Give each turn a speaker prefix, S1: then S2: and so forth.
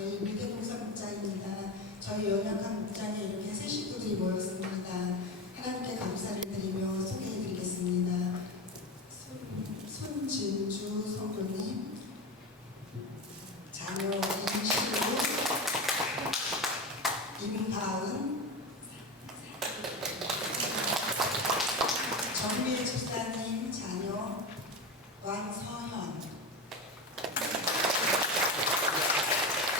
S1: 저희 미대동사 목장입니다. 저희 연약한 목장에 이렇게 세 식구들이 모였습니다. 하나님께 감사를 드리며 소개해드리겠습니다. 손, 진주 성도님, 자녀 임시우, 임바은, 정미 집사님 자녀 왕서